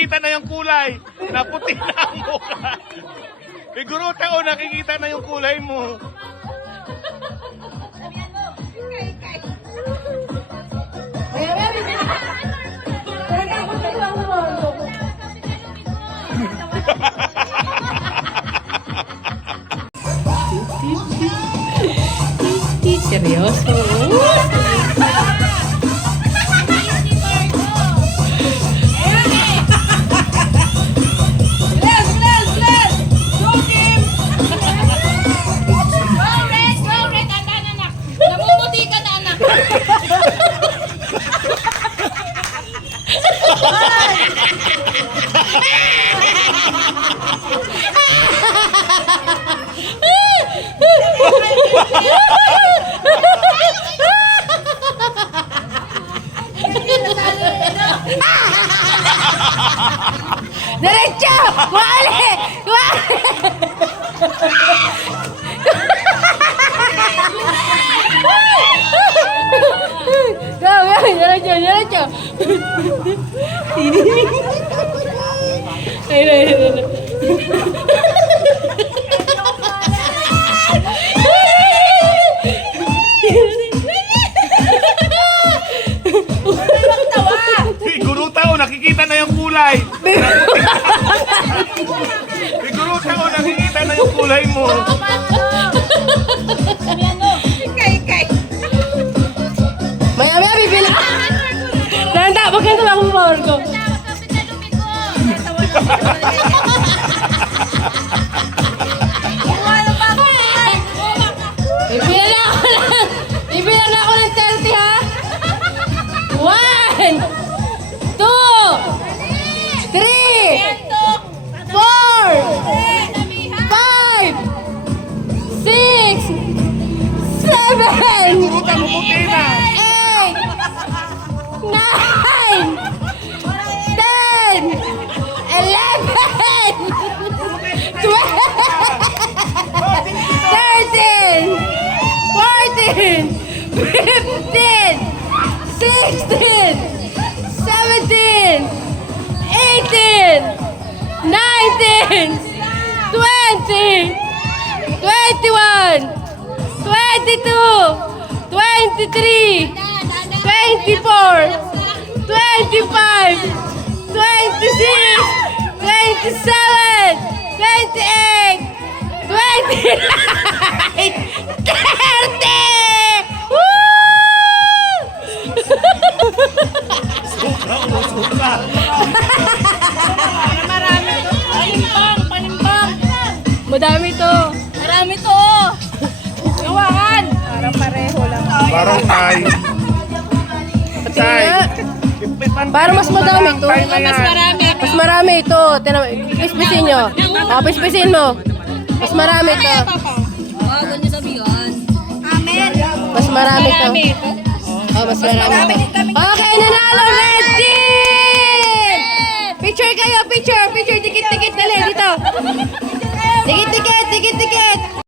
nakikita na yung kulay. Naputi na ang mukha. Figuruta, oh, nakikita na yung kulay mo. Seryoso? Diretso! Wali! Go, diretso, diretso! Ayun. Figuruta, oh, nakikita na yung kulay. Figuruta, oh, nakikita na yung kulay mo. Maya-maya, bibila! Tanda, magkano ba akong power ko? Bibila na ako ng 30, ha? 1, 2, 3, 4, 5, 6, 7, Figuruta, maputi na. 8, 9, 10, 11, 12, 13, 14, 15, 16, 17, 18, 19, 20, 21, 22, 23, 24, 25, 26, 27, 28, 29, 30! Woo! Suka, oh, suka. Marami to. Panimbang. Madami to. Marami to. Gawakan. Parang pareho lang. Parang ay. Patay nga. Para mas madami to. Mas marami. Mas marami ito. Pispisin nyo. O, pispisin mo. Mas marami to. Wag niyo sabihan. Amen. Mas marami to. Marami ito. Oh, mas marami to. Okay, nanalo red team! Picture kayo, picture. Picture, dikit-dikit. Dali, dito. Dikit-dikit.